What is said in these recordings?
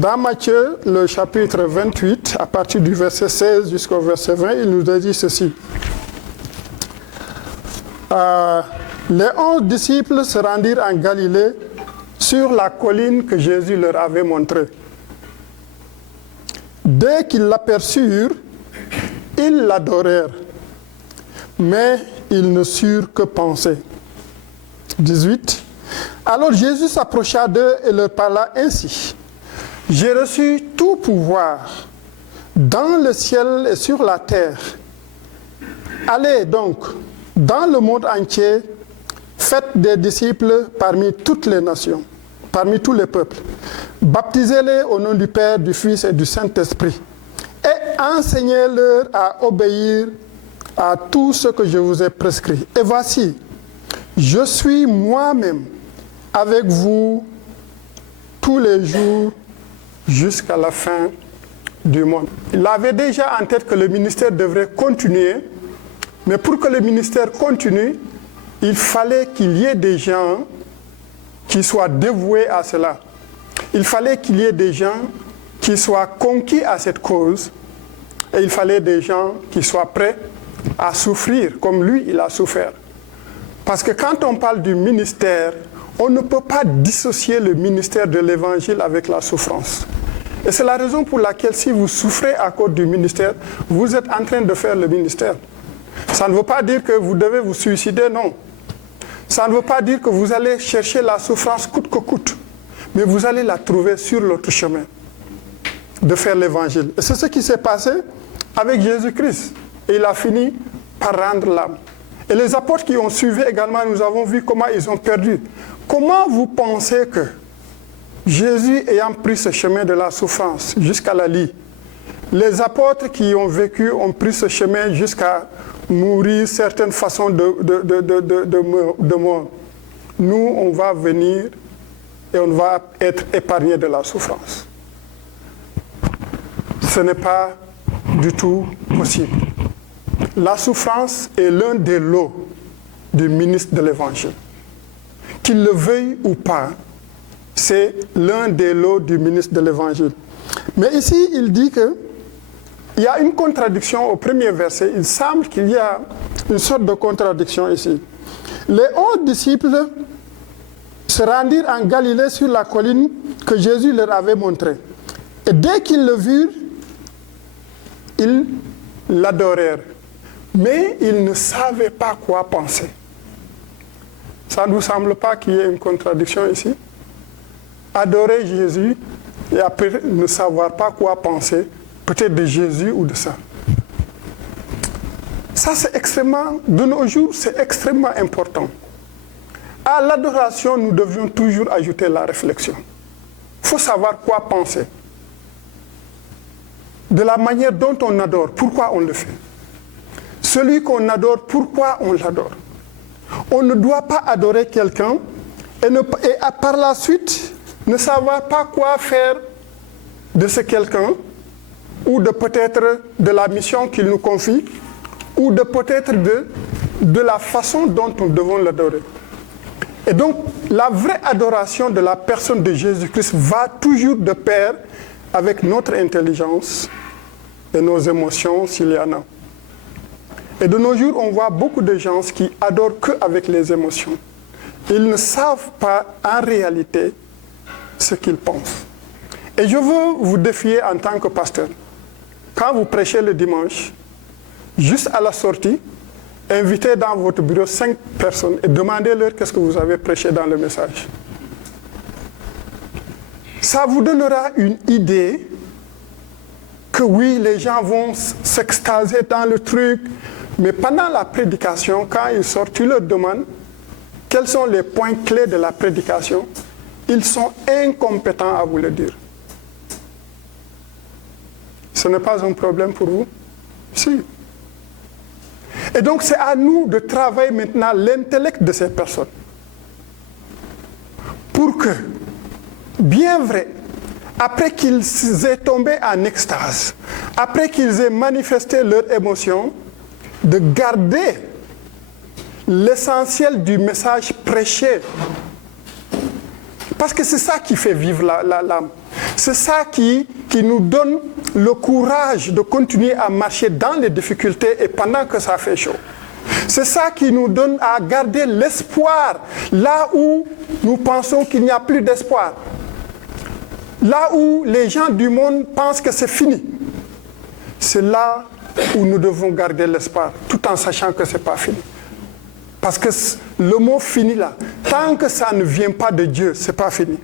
Dans Matthieu, le chapitre 28, à partir du verset 16 jusqu'au verset 20, il nous a dit ceci. Les 11 disciples se rendirent en Galilée sur la colline que Jésus leur avait montrée. Dès qu'ils l'aperçurent, ils l'adorèrent, mais ils ne surent que penser. 18. Alors Jésus s'approcha d'eux et leur parla ainsi. J'ai reçu tout pouvoir dans le ciel et sur la terre. Allez donc dans le monde entier, faites des disciples parmi toutes les nations, parmi tous les peuples. Baptisez-les au nom du Père, du Fils et du Saint-Esprit. Et enseignez-leur à obéir à tout ce que je vous ai prescrit. Et voici, je suis moi-même avec vous tous les jours jusqu'à la fin du monde. Il avait déjà en tête que le ministère devrait continuer, mais pour que le ministère continue, il fallait qu'il y ait des gens qui soient dévoués à cela. Il fallait qu'il y ait des gens qui soient conquis à cette cause, et il fallait des gens qui soient prêts à souffrir comme lui, il a souffert. Parce que quand on parle du ministère, on ne peut pas dissocier le ministère de l'évangile avec la souffrance. Et c'est la raison pour laquelle si vous souffrez à cause du ministère, vous êtes en train de faire le ministère. Ça ne veut pas dire que vous devez vous suicider, non. Ça ne veut pas dire que vous allez chercher la souffrance coûte que coûte, mais vous allez la trouver sur l'autre chemin de faire l'évangile. Et c'est ce qui s'est passé avec Jésus-Christ. Et il a fini par rendre l'âme. Et les apôtres qui ont suivi également, nous avons vu comment ils ont perdu. Comment vous pensez que Jésus ayant pris ce chemin de la souffrance jusqu'à la lie, les apôtres qui ont vécu ont pris ce chemin jusqu'à mourir certaines façons de mort. Nous, on va venir et on va être épargnés de la souffrance. Ce n'est pas du tout possible. La souffrance est l'un des lots du ministre de l'Évangile. Qu'il le veuille ou pas, c'est l'un des lots du ministre de l'Évangile. Mais ici, il dit que il y a une contradiction au premier verset. Il semble qu'il y a une sorte de contradiction ici. Les 11 disciples se rendirent en Galilée sur la colline que Jésus leur avait montrée. Et dès qu'ils le virent, ils l'adorèrent. Mais ils ne savaient pas quoi penser. Ça ne vous semble pas qu'il y ait une contradiction ici? Adorer Jésus et après ne savoir pas quoi penser, peut-être de Jésus ou de ça. Ça, c'est extrêmement, de nos jours, c'est extrêmement important. À l'adoration, nous devions toujours ajouter la réflexion. Il faut savoir quoi penser. De la manière dont on adore, pourquoi on le fait. Celui qu'on adore, pourquoi on l'adore. On ne doit pas adorer quelqu'un et par la suite ne savoir pas quoi faire de ce quelqu'un ou de peut-être de la mission qu'il nous confie ou de peut-être de la façon dont nous devons l'adorer. Et donc, la vraie adoration de la personne de Jésus-Christ va toujours de pair avec notre intelligence et nos émotions s'il y en a. Et de nos jours, on voit beaucoup de gens qui adorent qu'avec les émotions. Ils ne savent pas en réalité ce qu'ils pensent. Et je veux vous défier en tant que pasteur. Quand vous prêchez le dimanche, juste à la sortie, invitez dans votre bureau 5 personnes et demandez-leur qu'est-ce que vous avez prêché dans le message. Ça vous donnera une idée que oui, les gens vont s'extasier dans le truc, mais pendant la prédication, quand ils sortent, tu leur demandes quels sont les points clés de la prédication. Ils sont incompétents à vous le dire. Ce n'est pas un problème pour vous? Si. Et donc c'est à nous de travailler maintenant l'intellect de ces personnes. Pour que, bien vrai, après qu'ils aient tombé en extase, après qu'ils aient manifesté leur émotion, de garder l'essentiel du message prêché Parce que c'est ça qui fait vivre l'âme. C'est ça qui nous donne le courage de continuer à marcher dans les difficultés et pendant que ça fait chaud. C'est ça qui nous donne à garder l'espoir là où nous pensons qu'il n'y a plus d'espoir. Là où les gens du monde pensent que c'est fini. C'est là où nous devons garder l'espoir, tout en sachant que ce n'est pas fini. Parce que le mot fini là, tant que ça ne vient pas de Dieu, ce n'est pas fini.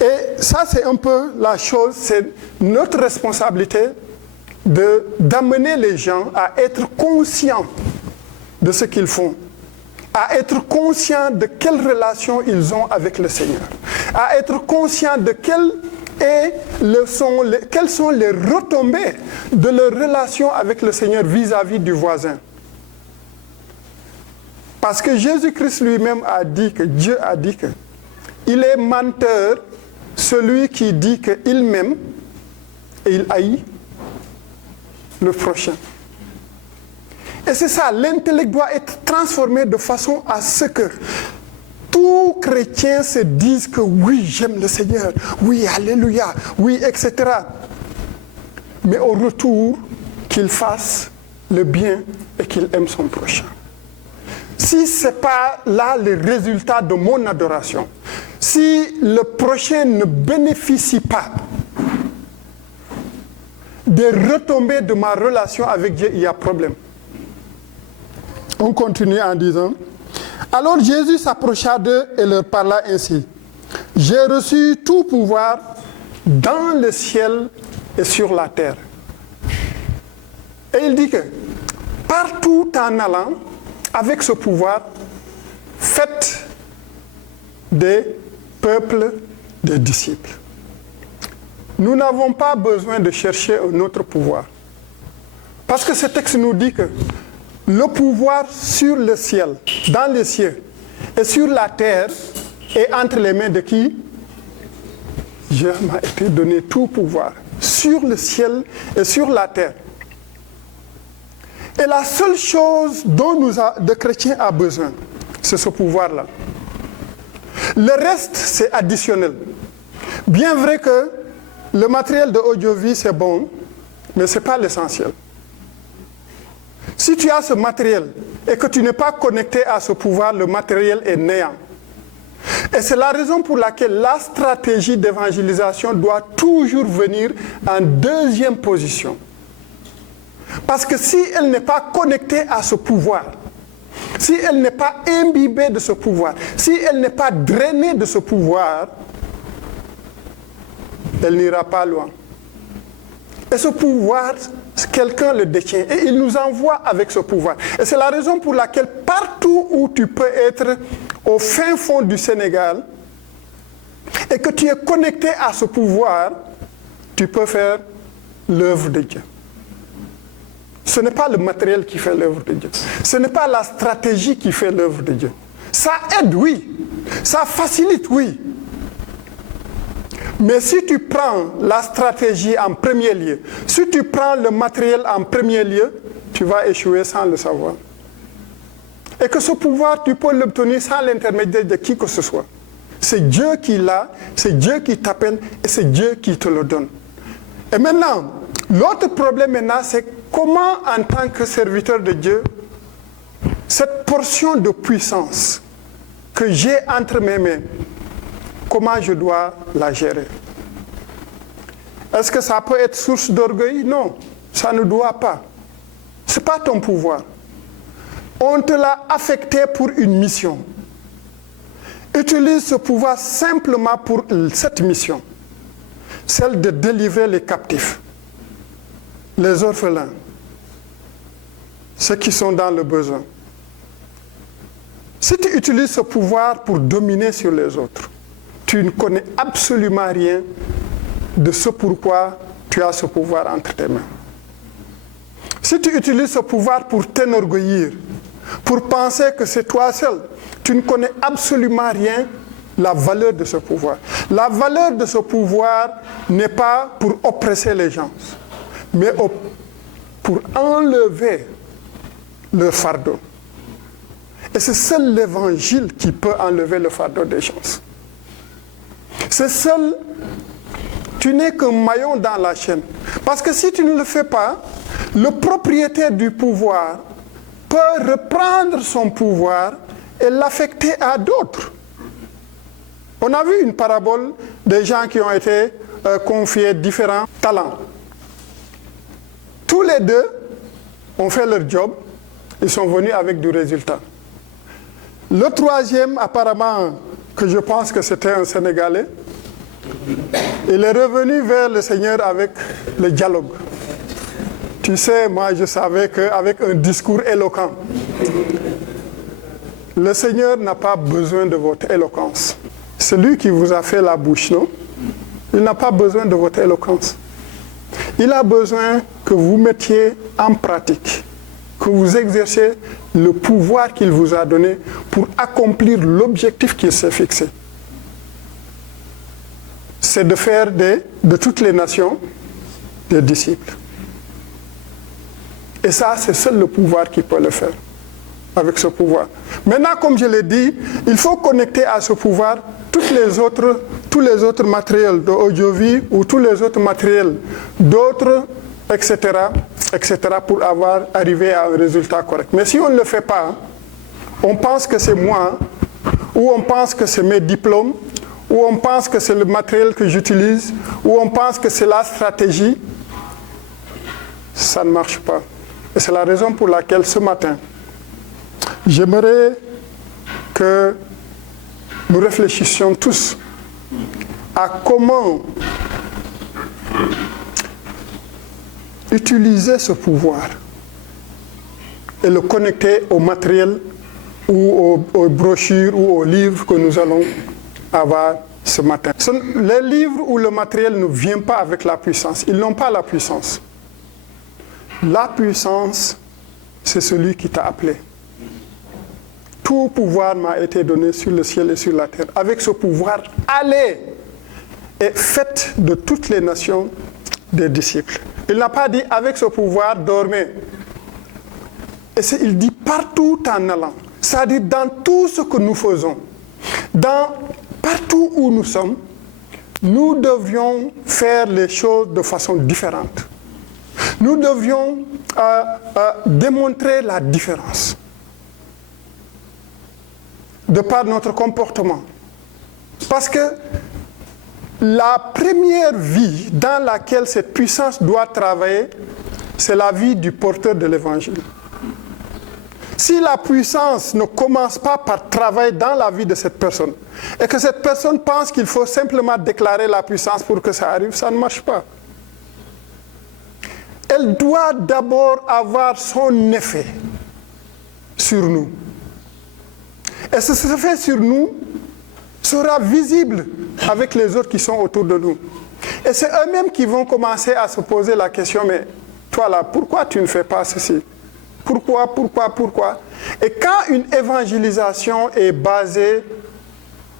Et ça, c'est un peu la chose, c'est notre responsabilité d'amener les gens à être conscients de ce qu'ils font, à être conscients de quelle relation ils ont avec le Seigneur, à être conscients de quelles sont les retombées de leur relation avec le Seigneur vis-à-vis du voisin. Parce que Jésus-Christ lui-même a dit que Dieu a dit que il est menteur celui qui dit qu'il m'aime et il haït le prochain. Et c'est ça, l'intellect doit être transformé de façon à ce que tout chrétien se dise que oui, j'aime le Seigneur, oui, alléluia, oui, etc. Mais au retour, qu'il fasse le bien et qu'il aime son prochain. Si ce n'est pas là le résultat de mon adoration, si le prochain ne bénéficie pas des retombées de ma relation avec Dieu, il y a problème. On continue en disant, alors Jésus s'approcha d'eux et leur parla ainsi. J'ai reçu tout pouvoir dans le ciel et sur la terre. Et il dit que partout en allant, avec ce pouvoir, faites des peuples des disciples. Nous n'avons pas besoin de chercher un autre pouvoir. Parce que ce texte nous dit que le pouvoir sur le ciel, dans les cieux, et sur la terre, est entre les mains de qui? Dieu m'a été donné tout pouvoir, sur le ciel et sur la terre. Et la seule chose dont le chrétien a besoin, c'est ce pouvoir-là. Le reste, c'est additionnel. Bien vrai que le matériel de audiovisuel, c'est bon, mais ce n'est pas l'essentiel. Si tu as ce matériel et que tu n'es pas connecté à ce pouvoir, le matériel est néant. Et c'est la raison pour laquelle la stratégie d'évangélisation doit toujours venir en deuxième position. Parce que si elle n'est pas connectée à ce pouvoir, si elle n'est pas imbibée de ce pouvoir, si elle n'est pas drainée de ce pouvoir, elle n'ira pas loin. Et ce pouvoir, quelqu'un le détient et il nous envoie avec ce pouvoir. Et c'est la raison pour laquelle partout où tu peux être au fin fond du Sénégal et que tu es connecté à ce pouvoir, tu peux faire l'œuvre de Dieu. Ce n'est pas le matériel qui fait l'œuvre de Dieu. Ce n'est pas la stratégie qui fait l'œuvre de Dieu. Ça aide, oui. Ça facilite, oui. Mais si tu prends la stratégie en premier lieu, si tu prends le matériel en premier lieu, tu vas échouer sans le savoir. Et que ce pouvoir, tu peux l'obtenir sans l'intermédiaire de qui que ce soit. C'est Dieu qui l'a, c'est Dieu qui t'appelle et c'est Dieu qui te le donne. Et maintenant, l'autre problème maintenant, c'est comment en tant que serviteur de Dieu, cette portion de puissance que j'ai entre mes mains, comment je dois la gérer? Est-ce que ça peut être source d'orgueil? Non, ça ne doit pas. Ce n'est pas ton pouvoir. On te l'a affecté pour une mission. Utilise ce pouvoir simplement pour cette mission. Celle de délivrer les captifs, les orphelins, ceux qui sont dans le besoin. Si tu utilises ce pouvoir pour dominer sur les autres, tu ne connais absolument rien de ce pourquoi tu as ce pouvoir entre tes mains. Si tu utilises ce pouvoir pour t'enorgueillir, pour penser que c'est toi seul, tu ne connais absolument rien la valeur de ce pouvoir. La valeur de ce pouvoir n'est pas pour oppresser les gens, mais pour enlever leur fardeau. Et c'est seul l'évangile qui peut enlever le fardeau des gens. C'est seul, tu n'es qu'un maillon dans la chaîne. Parce que si tu ne le fais pas, le propriétaire du pouvoir peut reprendre son pouvoir et l'affecter à d'autres. On a vu une parabole des gens qui ont été confiés différents talents. Tous les deux ont fait leur job, ils sont venus avec du résultat. Le troisième, apparemment, que je pense que c'était un Sénégalais, il est revenu vers le Seigneur avec le dialogue. Tu sais, moi je savais qu'avec un discours éloquent, le Seigneur n'a pas besoin de votre éloquence. C'est lui qui vous a fait la bouche, non? Il n'a pas besoin de votre éloquence. Il a besoin que vous mettiez en pratique, que vous exerciez le pouvoir qu'il vous a donné pour accomplir l'objectif qu'il s'est fixé. C'est de faire de toutes les nations des disciples. Et ça, c'est seul le pouvoir qui peut le faire, avec ce pouvoir. Maintenant, comme je l'ai dit, il faut connecter à ce pouvoir tous les autres matériels d'audiovisuel ou tous les autres matériels d'autres, etc., pour arriver à un résultat correct. Mais si on ne le fait pas, on pense que c'est moi, ou on pense que c'est mes diplômes, ou on pense que c'est le matériel que j'utilise, ou on pense que c'est la stratégie, ça ne marche pas. Et c'est la raison pour laquelle ce matin, j'aimerais que nous réfléchissions tous à comment utiliser ce pouvoir et le connecter au matériel ou aux brochures ou aux livres que nous allons avoir ce matin. Les livres ou le matériel ne viennent pas avec la puissance. Ils n'ont pas la puissance. La puissance, c'est celui qui t'a appelé. Tout pouvoir m'a été donné sur le ciel et sur la terre. Avec ce pouvoir, allez et faites de toutes les nations des disciples. Il n'a pas dit avec ce pouvoir, dormez. Et il dit partout en allant. C'est-à-dire dans tout ce que nous faisons. Partout où nous sommes, nous devions faire les choses de façon différente. Nous devions démontrer la différence de par notre comportement. Parce que la première vie dans laquelle cette puissance doit travailler, c'est la vie du porteur de l'évangile. Si la puissance ne commence pas par travailler dans la vie de cette personne, et que cette personne pense qu'il faut simplement déclarer la puissance pour que ça arrive, ça ne marche pas. Elle doit d'abord avoir son effet sur nous. Et ce fait sur nous sera visible avec les autres qui sont autour de nous. Et c'est eux-mêmes qui vont commencer à se poser la question, mais toi là, pourquoi tu ne fais pas ceci? Pourquoi? Et quand une évangélisation est basée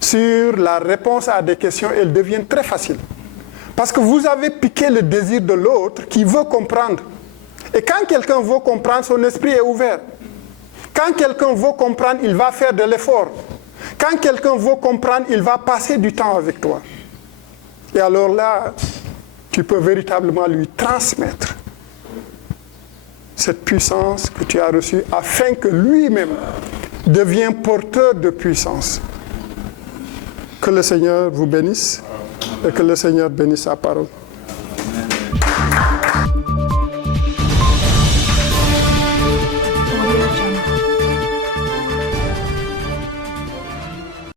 sur la réponse à des questions, elle devient très facile. Parce que vous avez piqué le désir de l'autre qui veut comprendre. Et quand quelqu'un veut comprendre, son esprit est ouvert. Quand quelqu'un veut comprendre, il va faire de l'effort. Quand quelqu'un veut comprendre, il va passer du temps avec toi. Et alors là, tu peux véritablement lui transmettre cette puissance que tu as reçue afin que lui-même devienne porteur de puissance. Que le Seigneur vous bénisse et que le Seigneur bénisse sa parole.